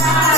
Yeah.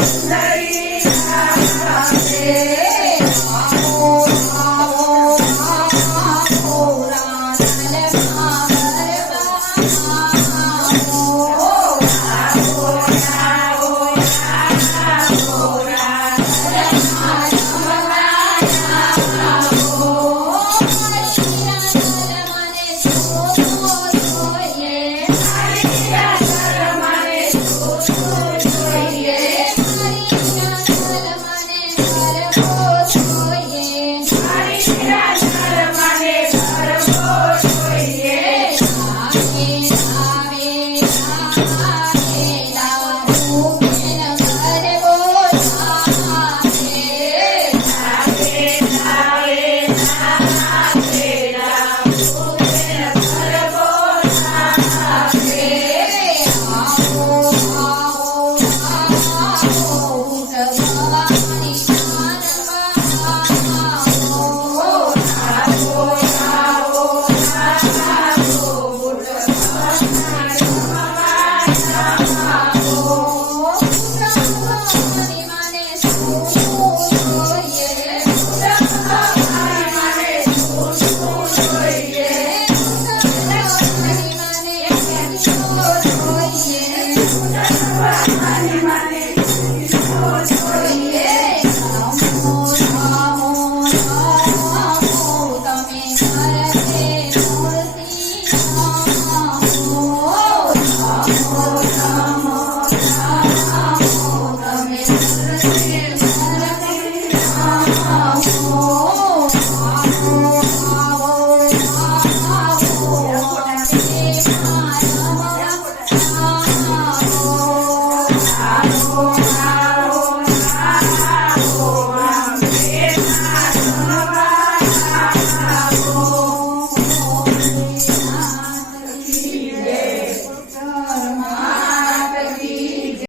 Deus.